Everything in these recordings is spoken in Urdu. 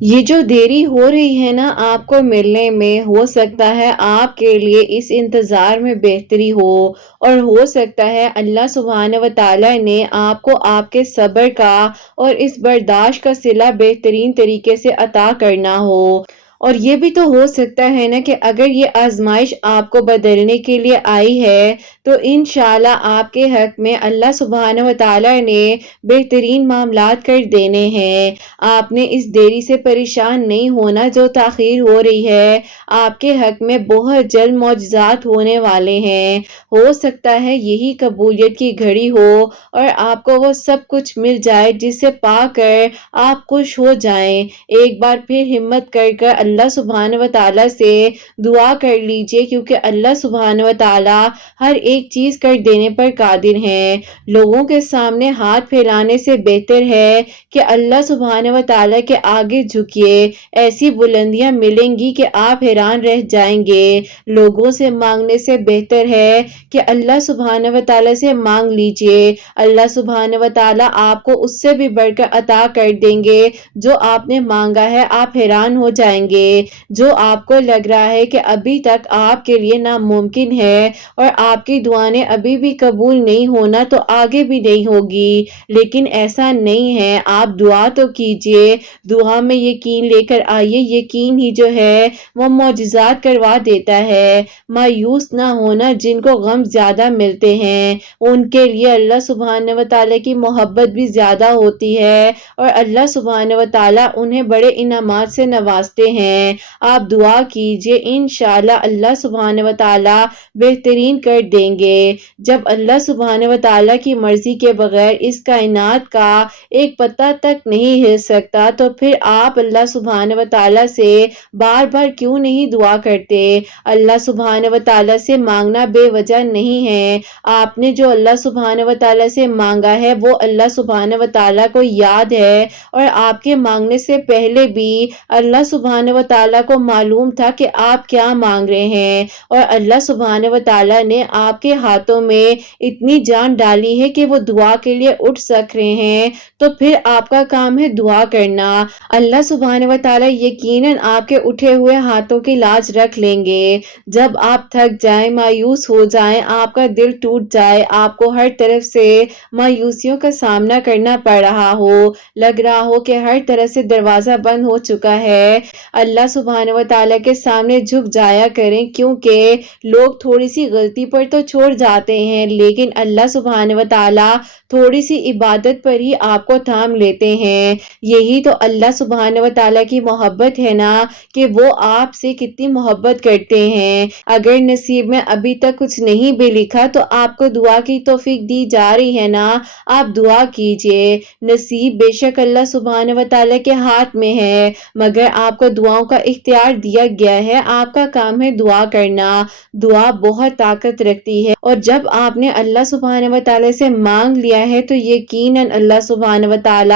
یہ جو دیری ہو رہی ہے نا آپ کو ملنے میں، ہو سکتا ہے آپ کے لیے اس انتظار میں بہتری ہو، اور ہو سکتا ہے اللہ سبحانہ و تعالی نے آپ کو آپ کے صبر کا اور اس برداشت کا صلہ بہترین طریقے سے عطا کرنا ہو۔ اور یہ بھی تو ہو سکتا ہے نا کہ اگر یہ آزمائش آپ کو بدلنے کے لیے آئی ہے تو انشاءاللہ آپ کے حق میں اللہ سبحانہ و تعالی نے بہترین معاملات کر دینے ہیں۔ آپ نے اس دیری سے پریشان نہیں ہونا جو تاخیر ہو رہی ہے، آپ کے حق میں بہت جلد معجزات ہونے والے ہیں۔ ہو سکتا ہے یہی قبولیت کی گھڑی ہو اور آپ کو وہ سب کچھ مل جائے جسے پا کر آپ خوش ہو جائیں۔ ایک بار پھر ہمت کر کر اللہ سبحانہ و تعالی سے دعا کر لیجئے، کیونکہ اللہ سبحانہ و تعالی ہر ایک چیز کر دینے پر قادر ہیں۔ لوگوں کے سامنے ہاتھ پھیلانے سے بہتر ہے کہ اللہ سبحانہ و تعالی کے آگے جھکیے، ایسی بلندیاں ملیں گی کہ آپ حیران رہ جائیں گے۔ لوگوں سے مانگنے سے بہتر ہے کہ اللہ سبحانہ و تعالی سے مانگ لیجئے، اللہ سبحانہ و تعالی آپ کو اس سے بھی بڑھ کر عطا کر دیں گے۔ جو آپ نے مانگا ہے آپ حیران ہو جائیں گے۔ جو آپ کو لگ رہا ہے کہ ابھی تک آپ کے لیے ناممکن ہے اور آپ کی دعائیں ابھی بھی قبول نہیں ہونا تو آگے بھی نہیں ہوگی، لیکن ایسا نہیں ہے۔ آپ دعا تو کیجئے، دعا میں یقین لے کر آئیے، یقین ہی جو ہے وہ معجزات کروا دیتا ہے۔ مایوس نہ ہونا، جن کو غم زیادہ ملتے ہیں ان کے لیے اللہ سبحانہ و تعالی کی محبت بھی زیادہ ہوتی ہے اور اللہ سبحانہ و تعالی انہیں بڑے انعامات سے نوازتے ہیں۔ آپ دعا کیجئے، انشاءاللہ اللہ سبحانہ و تعالی بہترین کر دیں گے۔ جب اللہ سبحانہ و تعالی کی مرضی کے بغیر اس کائنات کا ایک پتہ تک نہیں ہل سکتا تو پھر آپ اللہ سبحانہ و تعالی سے بار بار کیوں نہیں دعا کرتے؟ اللہ سبحانہ و تعالی سے مانگنا بے وجہ نہیں ہے۔ آپ نے جو اللہ سبحانہ و تعالی سے مانگا ہے وہ اللہ سبحانہ و تعالی کو یاد ہے، اور آپ کے مانگنے سے پہلے بھی اللہ سبحانہ و تعالی کو معلوم تھا کہ آپ کیا مانگ رہے ہیں، اور اللہ سبحانہ و تعالی نے آپ کے ہاتھوں میں اتنی جان ڈالی ہے کہ وہ دعا کے لیے اٹھ سک رہے ہیں، تو پھر آپ کا کام ہے دعا کرنا۔ اللہ سبحانہ و تعالی یقیناً آپ کے اٹھے ہوئے ہاتھوں کی لاج رکھ لیں گے۔ جب آپ تھک جائیں، مایوس ہو جائیں، آپ کا دل ٹوٹ جائے، آپ کو ہر طرف سے مایوسیوں کا سامنا کرنا پڑ رہا ہو، لگ رہا ہو کہ ہر طرف سے دروازہ بند ہو چکا ہے، اللہ سبحانہ و تعالی کے سامنے جھک جایا کریں، کیونکہ لوگ تھوڑی سی غلطی پر تو چھوڑ جاتے ہیں لیکن اللہ سبحانہ و تعالی تھوڑی سی عبادت پر ہی آپ کو تھام لیتے ہیں۔ یہی تو اللہ سبحانہ و تعالی کی محبت ہے نا، کہ وہ آپ سے کتنی محبت کرتے ہیں۔ اگر نصیب میں ابھی تک کچھ نہیں بھی لکھا تو آپ کو دعا کی توفیق دی جا رہی ہے نا، آپ دعا کیجئے۔ نصیب بے شک اللہ سبحانہ و تعالی کے ہاتھ میں ہے، مگر آپ کو دعاؤں کا اختیار دیا گیا ہے، آپ کا کام ہے دعا کرنا۔ دعا بہت طاقت رکھتی ہے، اور جب آپ نے اللہ سبحانہ و تعالی سے مانگ لیا ہے تو یقیناً اللہ سبحانہ و تعالی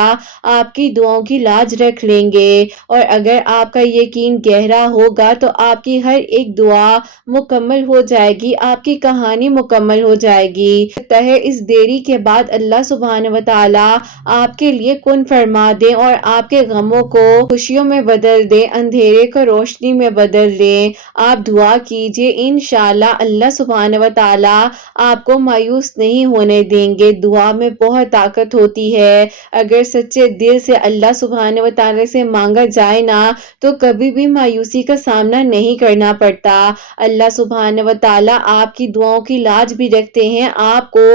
آپ کی دعاؤں کی لاج رکھ لیں گے، اور اگر آپ کا یقین گہرا ہوگا تو آپ کی ہر ایک دعا مکمل ہو جائے گی، آپ کی کہانی مکمل ہو جائے گی۔ لگتا ہے اس دیری کے بعد اللہ سبحانہ و تعالی آپ کے لیے کن فرما دیں اور آپ کے غموں کو خوشیوں میں بدل دیں، اندھیرے کو روشنی میں بدل دیں۔ آپ دعا کیجئے، انشاءاللہ اللہ سبحانہ و تعالی آپ کو مایوس نہیں ہونے دیں گے۔ دعا میں بہت طاقت ہوتی ہے، اگر سچے دل سے اللہ سبحانہ و تعالی سے مانگا جائے نا تو کبھی بھی مایوسی کا سامنا نہیں کرنا پڑتا۔ اللہ سبحانہ و تعالی آپ کی دعاؤں کی لاج بھی رکھتے ہیں، آپ کو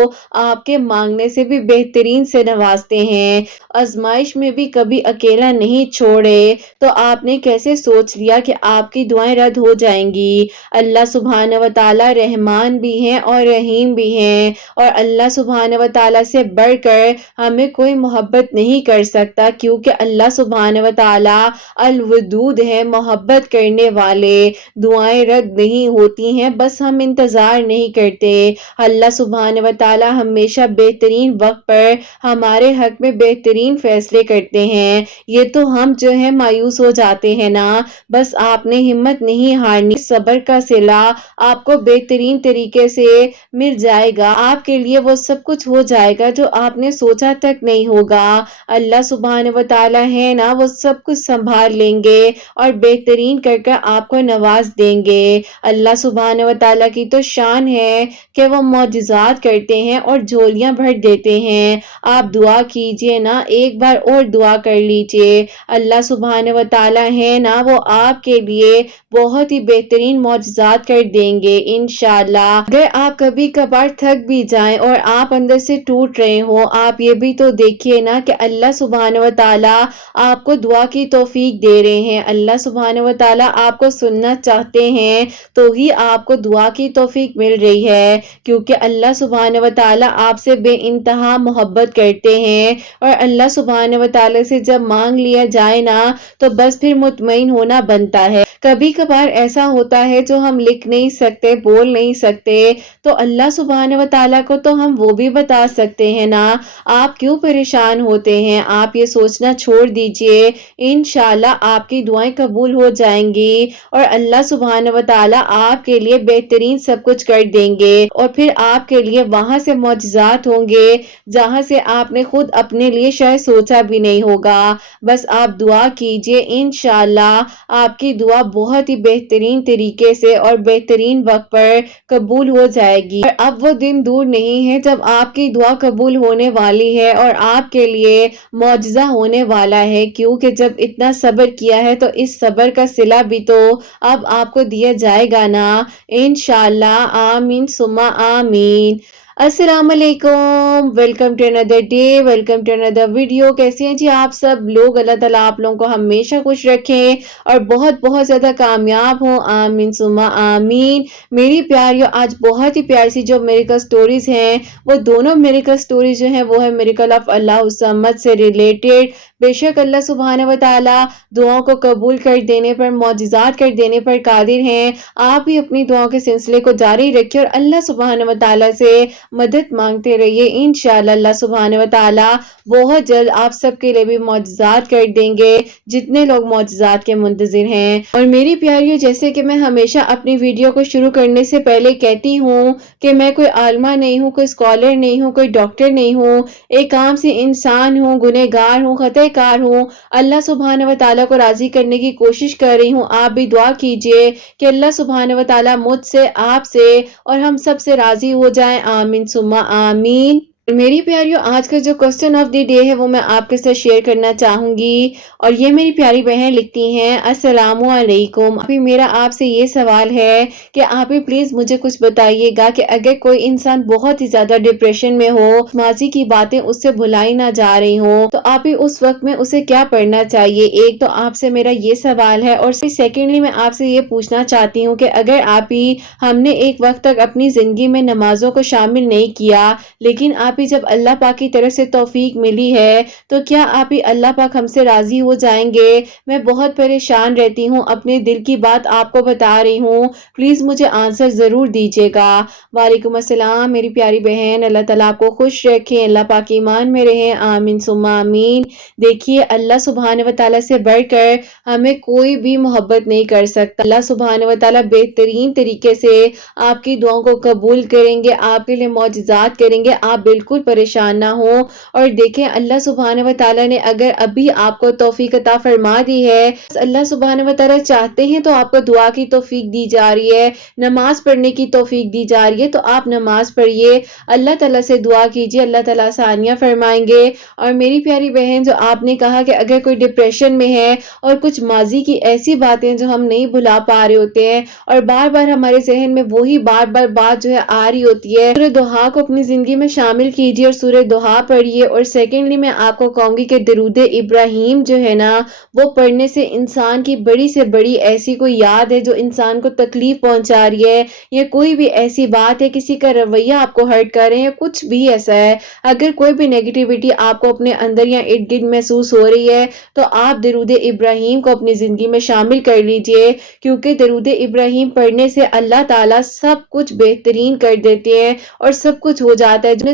آپ کے مانگنے سے بھی بہترین سے نوازتے ہیں۔ آزمائش میں بھی کبھی اکیلا نہیں چھوڑے، تو آپ نے کیسے سوچ لیا کہ آپ کی دعائیں رد ہو جائیں گی؟ اللہ سبحانہ و تعالی رحمان بھی ہیں اور رحیم بھی ہیں، اور اللہ سبحانہ و تعالی سے بڑھ کر ہمیں کوئی محبت نہیں کر سکتا، کیونکہ اللہ سبحانہ و تعالی الودود ہے، محبت کرنے والے۔ دعائیں رد نہیں ہوتی ہیں، بس ہم انتظار نہیں کرتے۔ اللہ سبحانہ و تعالی ہمیشہ بہترین وقت پر ہمارے حق میں بہترین فیصلے کرتے ہیں۔ یہ تو ہم جو ہے مایوس ہو جاتے ہیں ہے نا، بس آپ نے ہمت نہیں ہارنی، صبر کا صلہ آپ کو بہترین طریقے سے مل جائے گا، آپ کے لیے وہ سب کچھ ہو جائے گا جو آپ نے سوچا تک نہیں ہوگا۔ اللہ سبحانہ و تعالی ہے نا، وہ سب کچھ سنبھال لیں گے اور بہترین کر کر آپ کو نواز دیں گے۔ اللہ سبحانہ و تعالی کی تو شان ہے کہ وہ معجزات کرتے ہیں اور جھولیاں بھر دیتے ہیں۔ آپ دعا کیجئے نا، ایک بار اور دعا کر لیجئے، اللہ سبحانہ و تعالی ہے نا، وہ آپ کے لیے بہت ہی بہترین معجزات کر دیں گے انشاءاللہ۔ اگر آپ کبھی کبھار تھک بھی جائیں اور آپ اندر سے ٹوٹ رہے ہوں، آپ یہ بھی تو دیکھیے نا کہ اللہ سبحانہ و تعالی آپ کو دعا کی توفیق دے رہے ہیں۔ اللہ سبحانہ و تعالی آپ کو سننا چاہتے ہیں تو ہی آپ کو دعا کی توفیق مل رہی ہے، کیونکہ اللہ سبحانہ و تعالی آپ سے بے انتہا محبت کرتے ہیں، اور اللہ سبحانہ و تعالی سے جب مانگ لیا جائے نا تو بس پھر مطمئن ہونا بنتا ہے۔ کبھی کبھار ایسا ہوتا ہے جو ہم لکھ نہیں سکتے، بول نہیں سکتے، تو اللہ سبحانہ و تعالی کو تو ہم وہ بھی بتا سکتے ہیں نا۔ آپ کیوں پریشان ہوتے ہیں؟ آپ یہ سوچنا چھوڑ دیجئے، انشاءاللہ آپ کی دعائیں قبول ہو جائیں گی اور اللہ سبحانہ و تعالی آپ کے لیے بہترین سب کچھ کر دیں گے، اور پھر آپ کے لیے وہاں سے معجزات ہوں گے جہاں سے آپ نے خود اپنے لیے شاید سوچا بھی نہیں ہوگا۔ بس آپ دعا کیجئے، انشاءاللہ آپ کی دعا بہت ہی بہترین طریقے سے اور بہترین وقت پر قبول ہو جائے گی، اور اب وہ دن دور نہیں ہے جب آپ کی دعا قبول ہونے والی ہے اور آپ کے لیے معجزہ ہونے والا ہے، کیونکہ جب اتنا صبر کیا ہے تو اس صبر کا صلہ بھی تو اب آپ کو دیا جائے گا نا، انشاءاللہ۔ آمین ثم آمین۔ السلام علیکم، welcome to another day, welcome to another video. کیسے ہیں جی آپ سب لوگ؟ اللہ تعالیٰ آپ لوگوں کو ہمیشہ خوش رکھیں اور بہت بہت زیادہ کامیاب ہوں، آمین ثم آمین۔ میری پیاریوں، آج بہت ہی پیاری سی جو میریکل سٹوریز ہیں، وہ دونوں میریکل سٹوریز جو ہیں وہ ہے میریکل آف اللہ الصمد سے ریلیٹڈ۔ بے شک اللہ سبحانہ و تعالیٰ دعاؤں کو قبول کر دینے پر، معجزات کر دینے پر قادر ہیں۔ آپ بھی اپنی دعاؤں کے سلسلے کو جاری رکھیں اور اللہ سبحانہ و تعالیٰ سے مدد مانگتے رہیے، انشاءاللہ اللہ سبحانہ و تعالیٰ بہت جلد آپ سب کے لیے بھی معجزات کر دیں گے، جتنے لوگ معجزات کے منتظر ہیں۔ اور میری پیاریوں، جیسے کہ میں ہمیشہ اپنی ویڈیو کو شروع کرنے سے پہلے کہتی ہوں کہ میں کوئی عالمہ نہیں ہوں، کوئی اسکالر نہیں ہوں، کوئی ڈاکٹر نہیں ہوں، ایک عام سی انسان ہوں، گنہگار ہوں، خطا کار ہوں، اللہ سبحانہ و تعالیٰ کو راضی کرنے کی کوشش کر رہی ہوں۔ آپ بھی دعا کیجئے کہ اللہ سبحانہ و تعالیٰ مجھ سے، آپ سے اور ہم سب سے راضی ہو جائیں، آمین ثم آمین۔ میری پیاریوں، آج کا جو کوسچن آف دی ڈے ہے وہ میں آپ کے ساتھ شیئر کرنا چاہوں گی، اور یہ میری پیاری بہن لکھتی ہیں، السلام علیکم۔ ابھی میرا آپ سے یہ سوال ہے کہ آپ بھی پلیز مجھے کچھ بتائیے گا کہ اگر کوئی انسان بہت ہی زیادہ ڈپریشن میں ہو، ماضی کی باتیں اس سے بھلائی نہ جا رہی ہوں، تو آپ بھی اس وقت میں اسے کیا پڑھنا چاہیے؟ ایک تو آپ سے میرا یہ سوال ہے، اور سیکنڈلی میں آپ سے یہ پوچھنا چاہتی ہوں کہ اگر آپ ہی ہم نے ایک وقت تک اپنی زندگی میں نمازوں کو شامل نہیں کیا، لیکن آپ ہی جب اللہ پاک کی طرف سے توفیق ملی ہے تو کیا آپ ہی اللہ پاک ہم سے راضی ہو جائیں گے؟ میں بہت پریشان رہتی ہوں، اپنے دل کی بات آپ کو بتا رہی ہوں، پلیز مجھے آنسر ضرور دیجیے گا۔ وعلیکم السلام میری پیاری بہن، اللہ تعالیٰ آپ کو خوش رکھیں، اللہ پاک ایمان میں رہیں، آمین ثم آمین۔ دیکھیے، اللہ سبحانہ و تعالیٰ سے بڑھ کر ہمیں کوئی بھی محبت نہیں کر سکتا۔ اللہ سبحانہ و تعالیٰ بہترین طریقے سے آپ کی دعاؤں کو قبول کریں گے، آپ کے لیے معجزات کریں گے، آپ بالکل پریشان نہ ہوں۔ اور دیکھیں، اللہ سبحانہ و تعالیٰ نے اگر ابھی آپ کو توفیق عطا فرما دی ہے، اللہ سبحانہ و تعالیٰ چاہتے ہیں تو آپ کو دعا کی توفیق دی جا رہی ہے، نماز پڑھنے کی توفیق دی جا رہی ہے، تو آپ نماز پڑھیے، اللہ تعالیٰ سے دعا کیجیے، اللہ تعالیٰ آسانیاں فرمائیں گے۔ اور میری پیاری بہن، جو آپ نے کہا کہ اگر کوئی ڈپریشن میں ہے اور کچھ ماضی کی ایسی باتیں جو ہم نہیں بھلا پا رہے ہوتے ہیں اور بار بار ہمارے ذہن میں وہی بار بار بات جو ہے آ رہی ہوتی ہے، سورہ دوحہ کو اپنی زندگی میں شامل کیجیے اور سورہ دوحہ پڑھیے۔ اور سیکنڈلی میں آپ کو کہوں گی کہ درود ابراہیم جو ہے نا، وہ پڑھنے سے انسان کی بڑی سے بڑی ایسی کوئی یاد ہے جو انسان کو تکلیف پہنچا رہی ہے، یا کوئی بھی ایسی بات ہے، کسی کا رویہ آپ کو ہرٹ کر رہے ہیں، کچھ بھی ایسا ہے، اگر کوئی بھی نیگیٹیوٹی آپ کو اپنے اندر یا ارد گرد محسوس ہو رہی ہے، تو آپ درود ابراہیم کو اپنی زندگی میں شامل کر لیجئے، کیونکہ درود ابراہیم پڑھنے سے اللہ تعالیٰ سب کچھ بہترین کر دیتے ہیں اور سب کچھ ہو جاتا ہے جو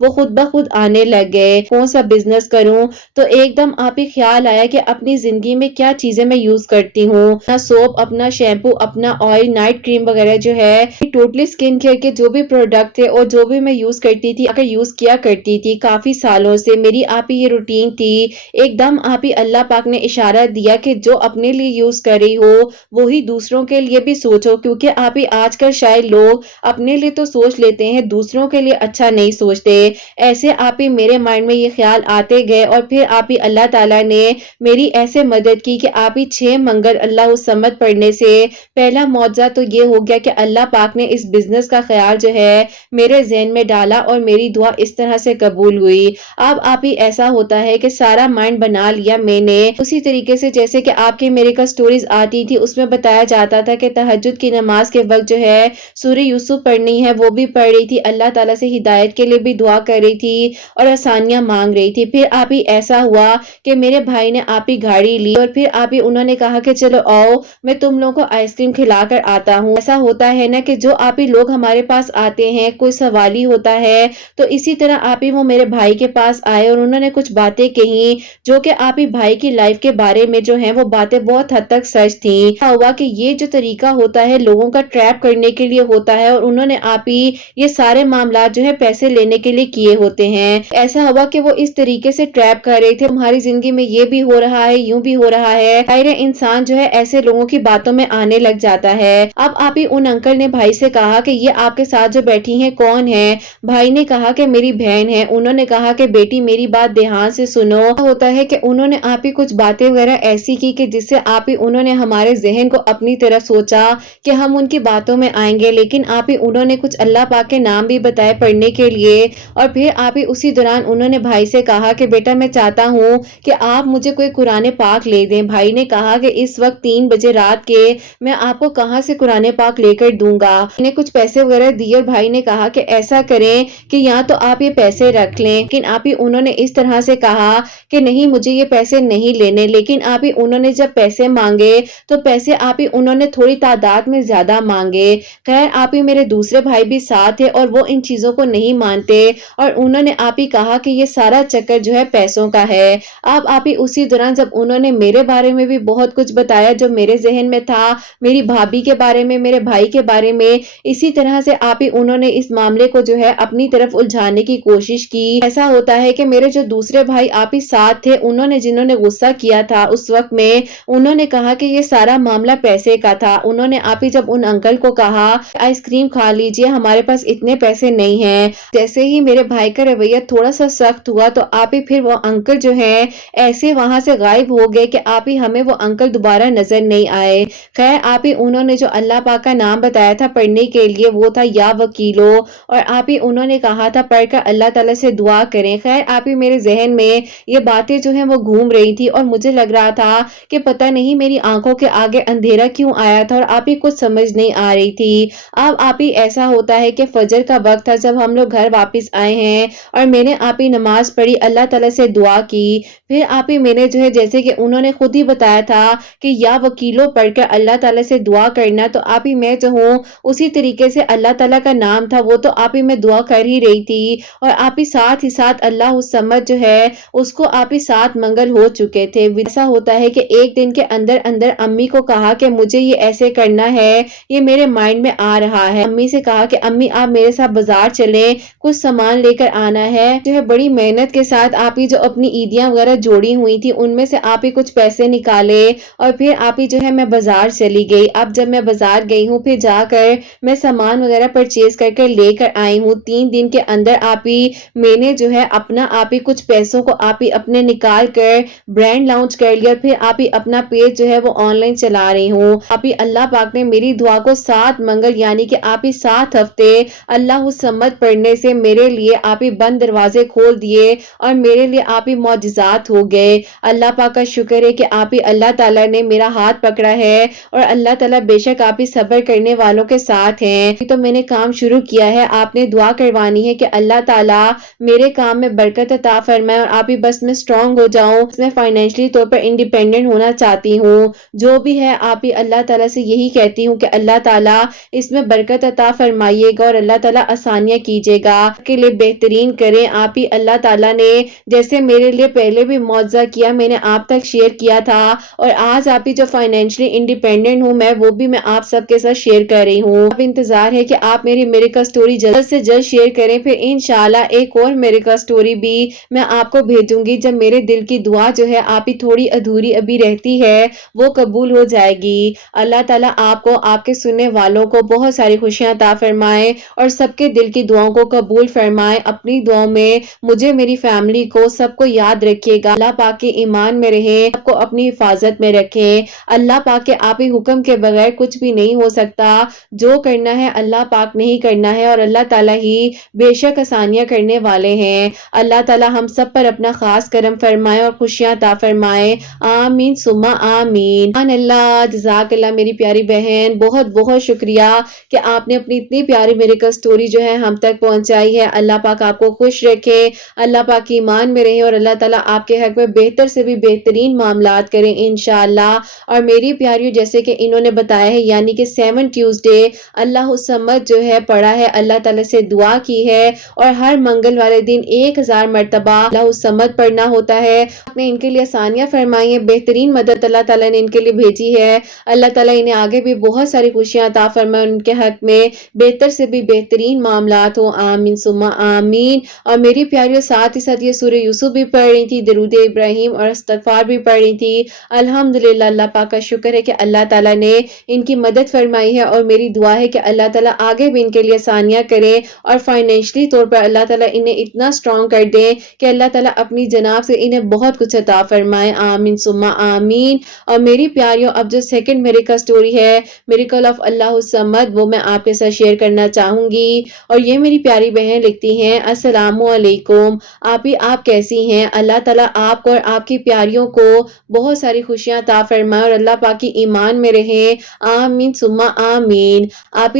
وہ خود بخود آنے لگ گئے۔ کون سا بزنس کروں؟ تو ایک دم آپ ہی خیال آیا کہ اپنی زندگی میں کیا چیزیں میں یوز کرتی ہوں، اپنا سوپ، اپنا شیمپو، اپنا آئل، نائٹ کریم وغیرہ جو ہے، ٹوٹلی سکن کیئر کے جو بھی پروڈکٹ تھے اور جو بھی میں یوز کرتی تھی، اگر یوز کیا کرتی تھی کافی سالوں سے، میری آپ ہی یہ روٹین تھی۔ ایک دم آپ ہی اللہ پاک نے اشارہ دیا کہ جو اپنے لیے یوز کر رہی ہو وہی دوسروں کے لیے بھی سوچو، کیونکہ آپ ہی آج کل شاید لوگ اپنے لیے تو سوچ لیتے ہیں، دوسروں کے لیے اچھا نہیں سوچتے۔ ایسے آپ ہی میرے مائنڈ میں یہ خیال آتے گئے اور پھر آپ ہی اللہ تعالیٰ نے میری ایسے مدد کی کہ آپ ہی 6 منگل اللہ الصمد پڑھنے سے پہلا معجزہ تو یہ ہو گیا کہ اللہ پاک نے اس بزنس کا خیال جو ہے میرے ذہن میں ڈالا اور میری دعا اس طرح سے قبول ہوئی۔ اب آپ ہی ایسا ہوتا ہے کہ سارا مائنڈ بنا لیا میں نے اسی طریقے سے جیسے کہ آپ کے میرے کا سٹوریز آتی تھی، اس میں بتایا جاتا تھا کہ تہجد کی نماز کے وقت جو ہے سورہ یوسف پڑھنی ہے، وہ بھی پڑھ رہی تھی، اللہ تعالیٰ سے ہدایت کے لیے بھی دعا کر رہی تھی اور آسانیاں مانگ رہی تھی۔ پھر آپ ہی ایسا ہوا کہ میرے بھائی نے آپ ہی گاڑی لی اور پھر آپ ہی انہوں نے کہا کہ چلو آؤ میں تم لوگوں کو آئس کریم کھلا کر آتا ہوں۔ ایسا ہوتا ہے نا کہ جو آپ ہی لوگ ہمارے پاس آتے ہیں، کوئی سوالی ہوتا ہے تو اسی طرح آپ ہی وہ میرے بھائی کے پاس آئے اور انہوں نے کچھ باتیں کہیں جو کہ آپ ہی بھائی کی لائف کے بارے میں جو ہیں وہ باتیں بہت حد تک سچ تھیں۔ کیا ہوا کہ یہ جو طریقہ ہوتا ہے لوگوں کا ٹریپ کرنے کے لیے ہوتا ہے اور انہوں نے آپ ہی یہ سارے معاملات جو ہے پیسے لینے کے لیے کیے ہوتے ہیں۔ ایسا ہوا کہ وہ اس طریقے سے ٹریپ کر رہے تھے، ہماری زندگی میں یہ بھی ہو رہا ہے، یوں بھی ہو رہا ہے، انسان جو ہے ایسے لوگوں کی باتوں میں آنے لگ جاتا ہے۔ اب آپ ہی ان انکل نے بھائی سے کہا کہ یہ آپ کے ساتھ جو بیٹھی ہیں کون ہے؟ بھائی نے کہا کہ میری بہن ہے۔ انہوں نے کہا کہ بیٹی میری بات دھیان سے سنو۔ ہوتا ہے کہ انہوں نے آپ ہی کچھ باتیں وغیرہ ایسی کی کہ جس سے آپ ہی انہوں نے ہمارے ذہن کو اپنی طرف سوچا کہ ہم ان کی باتوں میں آئیں گے، لیکن آپ ہی انہوں نے کچھ اللہ پاک کے نام بھی بتائے پڑھنے کے لیے اور پھر آپ ہی اسی دوران انہوں نے بھائی سے کہا کہ بیٹا میں چاہتا ہوں کہ آپ مجھے کوئی قرآن پاک لے دیں۔ بھائی نے کہا کہ اس وقت 3 بجے رات کے میں آپ کو کہاں سے قرآن پاک لے کر دوں گا؟ انہیں کچھ پیسے وغیرہ دیے اور بھائی نے کہا کہ ایسا کریں کہ یا تو آپ یہ پیسے رکھ لیں، لیکن آپ ہی انہوں نے اس طرح سے کہا کہ نہیں مجھے یہ پیسے نہیں لینے، لیکن آپ ہی انہوں نے جب پیسے مانگے تو پیسے آپ ہی انہوں نے تھوڑی تعداد میں زیادہ مانگے۔ خیر آپ ہی میرے دوسرے بھائی بھی ساتھ تھے اور وہ ان چیزوں کو نہیں مانتے اور انہوں نے آپ ہی کہا کہ یہ سارا چکر جو ہے پیسوں کا ہے۔ اب آپ ہی اسی دوران جب انہوں نے میرے بارے میں بھی بہت کچھ بتایا جو میرے ذہن میں تھا، میری بھابھی کے بارے میں، میرے بھائی کے بارے میں، اسی طرح سے آپ ہی انہوں نے اس معاملے کو جو ہے اپنی طرف الجھانے کی کوشش کی۔ ایسا ہوتا ہے کہ میرے جو دوسرے بھائی آپ ہی ساتھ تھے، جنہوں نے غصہ کیا تھا اس وقت میں، انہوں نے کہا کہ یہ سارا معاملہ پیسے کا تھا۔ انہوں نے آپ ہی جب ان انکل کو کہا آئس کریم کھا لیجئے، ہمارے پاس اتنے پیسے نہیں ہیں، جیسے ہی میرے بھائی کا رویہ تھوڑا سا سخت ہوا تو آپ ہی پھر وہ انکل جو ہیں ایسے وہاں سے غائب ہو گئے کہ آپ ہی ہمیں وہ انکل دوبارہ نظر نہیں آئے۔ خیر آپ ہی انہوں نے جو اللہ پاک کا نام بتایا تھا پڑھنے کے لیے وہ تھا یا وکیلو، اور آپ ہی انہوں نے کہا تھا پڑھ کر اللہ تعالیٰ سے دعا کریں۔ خیر آپ ہی میرے ذہن میں یہ باتیں جو ہیں وہ گھوم رہی تھی اور مجھے لگ رہا تھا کہ پتہ نہیں میری آنکھوں کے آگے اندھیرا کیوں آیا تھا اور آپ ہی کچھ سمجھ نہیں آ رہی تھی۔ اب آپ ہی ایسا ہوتا ہے کہ فجر کا وقت تھا جب ہم لوگ گھر واپس آئے ہیں اور میں نے آپ ہی نماز پڑھی، اللہ تعالیٰ سے دعا کی، پھر آپ ہی میں نے جو ہے جیسے کہ انہوں نے خود ہی بتایا تھا کہ یا وکیلوں پڑھ کر اللہ تعالیٰ سے دعا کرنا، تو آپ ہی میں جو ہوں اسی طریقے سے اللہ تعالیٰ کا نام تھا وہ تو آپ ہی میں دعا کر ہی رہی تھی اور آپ ہی ساتھ اللہ الصمد جو ہے اس کو آپ ہی 7 منگل ہو چکے تھے۔ ایسا ہوتا ہے کہ ایک دن کے اندر اندر امی کو کہا کہ مجھے یہ ایسے کرنا ہے، یہ میرے مائنڈ میں آ رہا ہے۔ امی سے کہا کہ امی آپ میرے ساتھ بازار چلیں، کچھ سامان لے کر آنا ہے۔ جو ہے بڑی محنت کے ساتھ آپ ہی جو اپنی عیدیاں وغیرہ جوڑی ہوئی تھی ان میں سے آپ ہی کچھ پیسے نکالے اور پھر آپ ہی جو ہے میں بازار چلی گئی۔ اب جب میں بازار گئی ہوں پھر جا کر میں سامان وغیرہ پرچیز کر کے لے کر آئی ہوں۔ 3 دن کے اندر آپ ہی میں نے جو ہے اپنا آپ ہی کچھ پیسوں کو آپ ہی اپنے نکال کر برانڈ لانچ کر لیا، پھر آپ ہی اپنا پیج جو ہے وہ آن لائن چلا رہی ہوں۔ آپ ہی اللہ پاک نے میری دعا کو 7 منگل یعنی کہ آپ ہی 7 ہفتے اللہ الصمد پڑھنے سے میرے لیے آپ ہی بند دروازے کھول دیے اور میرے لیے آپ ہی معجزات ہو گئے۔ اللہ پاک کا شکر ہے کہ آپ ہی اللہ تعالیٰ نے میرا ہاتھ پکڑا ہے اور اللہ تعالیٰ بے شک آپ ہی صبر کرنے والوں کے ساتھ ہیں۔ تو میں نے کام شروع کیا ہے، آپ نے دعا کروانی ہے کہ اللہ تعالیٰ میرے کام میں برکت عطا فرمائے اور آپ ہی بس میں سٹرونگ ہو جاؤں، میں فائنینشلی طور پر انڈیپینڈنٹ ہونا چاہتی ہوں۔ جو بھی ہے آپ ہی اللہ تعالیٰ سے یہی کہتی ہوں کہ اللہ تعالیٰ اس میں برکت عطا فرمائیے گا اور اللہ تعالیٰ آسانیاں کیجیے گا۔ کے لیے بہترین کریں. آپ ہی اللہ تعالیٰ نے جیسے میرے لیے پہلے بھی معجزہ کیا میں نے آپ تک شیئر کیا تھا اور آج آپ ہی جو فائنینشلی انڈیپینڈنٹ ہوں میں وہ بھی میں آپ سب کے ساتھ شیئر کر رہی ہوں. اب انتظار ہے کہ آپ میری میریکل سٹوری جلد سے جلد شیئر کریں. پھر انشاءاللہ ایک اور میریکل سٹوری بھی میں آپ کو بھیجوں گی جب میرے دل کی دعا جو ہے آپ ہی تھوڑی ادھوری ابھی رہتی ہے وہ قبول ہو جائے گی. اللہ تعالیٰ آپ کو آپ کے سننے والوں کو بہت ساری خوشیاں عطا فرمائے اور سب کے دل کی دعاؤں کو قبول فرمائے. اپنی دعاؤں میں مجھے میری فیملی کو سب کو یاد رکھیے گا. اللہ پاک کے ایمان میں رہیں, سب کو اپنی حفاظت میں رکھیں. اللہ پاک کے آپ ہی حکم کے بغیر کچھ بھی نہیں ہو سکتا. جو کرنا ہے اللہ پاک نہیں کرنا ہے اور اللہ تعالیٰ ہی بے شک آسانیاں کرنے والے ہیں. اللہ تعالیٰ ہم سب پر اپنا خاص کرم فرمائے اور خوشیاں عطا فرمائے. آمین ثم آمین. اللہ جزاک اللہ میری پیاری بہن, بہت بہت شکریہ کہ آپ نے اپنی اتنی پیاری میریکل سٹوری جو ہے ہم تک پہنچائی ہے. اللہ پاک آپ کو خوش رکھے, اللہ پاک ایمان میں رہے اور اللہ تعالیٰ آپ کے حق میں بہتر سے بھی بہترین معاملات کریں انشاءاللہ. اور میری پیاریوں جیسے کہ انہوں نے بتایا ہے یعنی کہ 7 ٹیوزڈے اللہ الصمد جو ہے پڑھا ہے, اللہ تعالیٰ سے دعا کی ہے اور ہر منگل والے دن 1000 مرتبہ اللہ الصمد پڑھنا ہوتا ہے. آپ نے ان کے لیے آسانیاں فرمائی ہیں, بہترین مدد اللہ تعالیٰ نے ان کے لیے بھیجی ہے. اللہ تعالیٰ انہیں آگے بھی بہت ساری خوشیاں عطا فرمائے, ان کے حق میں بہتر سے بھی بہترین معاملات ہوں. آمین ثم آمین. اور میری پیاریوں ساتھ ہی ساتھ یہ سورہ یوسف بھی پڑھ رہی تھی, درود ابراہیم اور استغفار بھی پڑھ رہی تھی. الحمدللہ اللہ پاک کا شکر ہے کہ اللہ تعالیٰ نے ان کی مدد فرمائی ہے اور میری دعا ہے کہ اللہ تعالیٰ آگے بھی ان کے لیے آسانیاں کرے اور فائنینشلی طور پر اللہ تعالیٰ انہیں اتنا سٹرونگ کر دے کہ اللہ تعالیٰ اپنی جناب سے انہیں بہت کچھ عطا فرمائے. آمین ثم آمین. اور میری پیاریوں اب جو سیکنڈ میریکل سٹوری ہے میریکل آف اللہ الصمد وہ میں آپ کے ساتھ شیئر کرنا چاہوں گی. اور یہ میری پیاری بہن لکھتی ہیں, السلام علیکم, آپ کیسی ہیں؟ اللہ تعالیٰ آپ کو اور آپ کی پیاریوں کو بہت ساری خوشیاں عطا فرمائے اور اللہ پاک کی ایمان میں رہیں. آمین ثم آمین.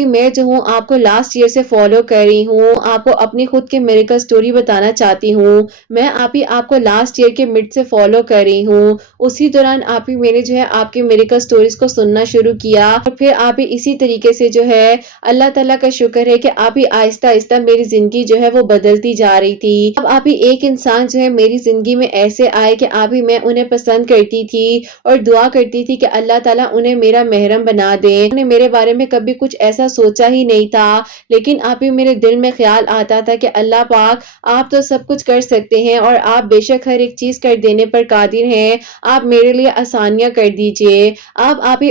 میں جو ہوں آپ کو لاسٹ ایئر سے فالو کر رہی ہوں, آپ کو اپنی خود کے میریکل سٹوری بتانا چاہتی ہوں. میں آپ کو لاسٹ ایئر کے مڈ سے فالو کر رہی ہوں. اسی دوران میں نے جو ہے آپ کی میریکل سٹوریز کو سننا شروع کیا اور پھر اسی طریقے سے جو ہے اللہ تعالیٰ کا شکر ہے کہ آہستہ آہستہ میری زندگی جو ہے وہ بدلتی جا رہی تھی. اب ایک انسان جو ہے میری زندگی میں ایسے آئے کہ میں انہیں پسند کرتی تھی اور دعا کرتی تھی کہ اللہ تعالیٰ انہیں میرا محرم بنا دے. انہوں نے میرے بارے میں کبھی کچھ ایسا سوچا ہی نہیں تھا, لیکن میرے دل میں خیال آتا تھا کہ اللہ پاک آپ تو سب کچھ کر سکتے ہیں اور آپ بے شک ہر ایک چیز کر دینے پر قادر ہیں. آپ میرے لیے آسانیاں کر دیجئے.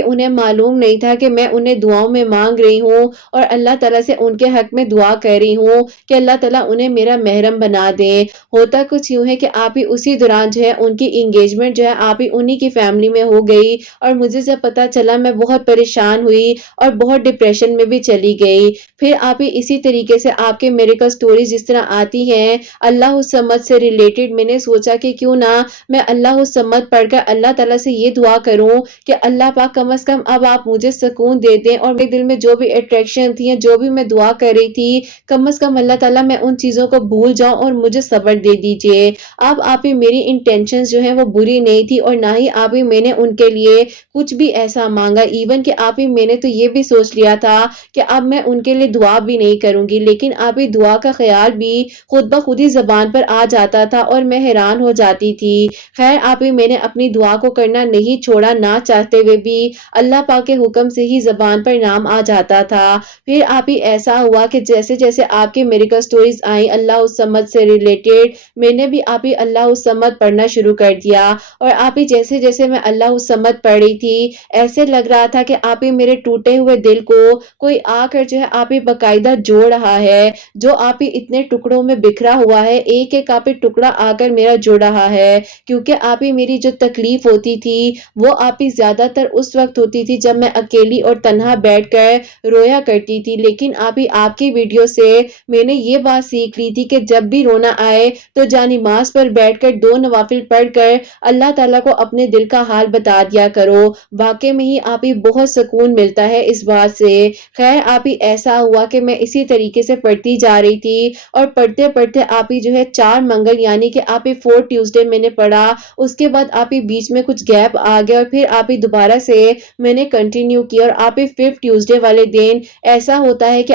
انہیں معلوم نہیں تھا کہ میں انہیں دعاؤں میں مانگ رہی ہوں اور اللہ تعالیٰ سے ان کے حق میں دعا کر رہی ہوں کہ اللہ تعالیٰ انہیں میرا محرم بنا دیں. ہوتا کچھ یوں ہے کہ اسی دوران جو ہے ان کی انگیجمنٹ جو ہے انہی کی فیملی میں ہو گئی اور مجھے جب پتا چلا میں بہت پریشان ہوئی اور بہت ڈپریشن میں بھی چلی گئی. پھر اسی طریقے سے آپ کے میریکل سٹوریز جس طرح آتی ہیں اللہ الصمد سے ریلیٹڈ, میں نے سوچا کہ کیوں نہ میں اللہ الصمد پڑھ کر اللہ تعالیٰ سے یہ دعا کروں کہ اللہ پاک کم از کم اب آپ مجھے سکون دے دیں اور میرے دل میں جو بھی اٹریکشن تھی, جو بھی میں دعا کر رہی تھی, کم از کم اللہ تعالیٰ میں ان چیزوں کو بھول جاؤں اور مجھے صبر دے دیجئے. اب میری انٹینشنز جو ہیں وہ بری نہیں تھی اور نہ ہی میں نے ان کے لیے کچھ بھی ایسا مانگا. ایون کہ میں نے تو یہ بھی سوچ لیا تھا کہ اب میں ان کے لیے دعا بھی نہیں کروں گی, لیکن دعا کا خیال بھی خود بخود ہی زبان پر آ جاتا تھا اور میں حیران ہو جاتی تھی. خیر میں نے اپنی دعا کو کرنا نہیں چھوڑا, نہ چاہتے ہوئے بھی اللہ پاک کے حکم سے ہی زبان پر نام آ جاتا تھا. پھر ایسا ہوا کہ جیسے جیسے آپ کی میریکل سٹوریز آئیں اللہ الصمد سے ریلیٹڈ, میں نے بھی اللہ الصمد پڑھنا شروع کر دیا. اور جیسے جیسے میں اللہ الصمد پڑھ رہی تھی ایسے لگ رہا تھا کہ میرے ٹوٹے ہوئے دل کو کوئی آ کر جو ہے باقاعدہ جوڑ رہا ہے, جو اتنے ٹکڑوں میں بکھرا ہوا ہے, ایک ایک ٹکڑا آ کر میرا جوڑ رہا ہے. کیونکہ میری جو تکلیف ہوتی تھی وہ زیادہ تر اس وقت ہوتی تھی جب میں اکیلی اور تنہا بیٹھ کر رویا کرتی تھی. لیکن آپ کی ویڈیو سے میں نے یہ بات سیکھ لی تھی کہ جب بھی رونا آئے تو جانماز پر بیٹھ کر 2 نوافل پڑھ کر اللہ تعالیٰ کو اپنے دل کا حال بتا دیا کرو. واقع میں ہی بہت سکون ملتا ہے اس بات سے. خیر ایسا ہوا کہ میں اسی طریقے سے پڑھتی جا رہی تھی اور پڑھتے پڑھتے جو ہے 4 منگل یعنی کہ 4 ٹیوزڈے میں نے پڑھا. اس کے بعد بیچ میں کچھ گیپ آ گیا اور پھر دوبارہ سے میں نے کنٹینیو کیا اور 5 ٹیوزڈے والے دن ایسا ہوتا ہے کہ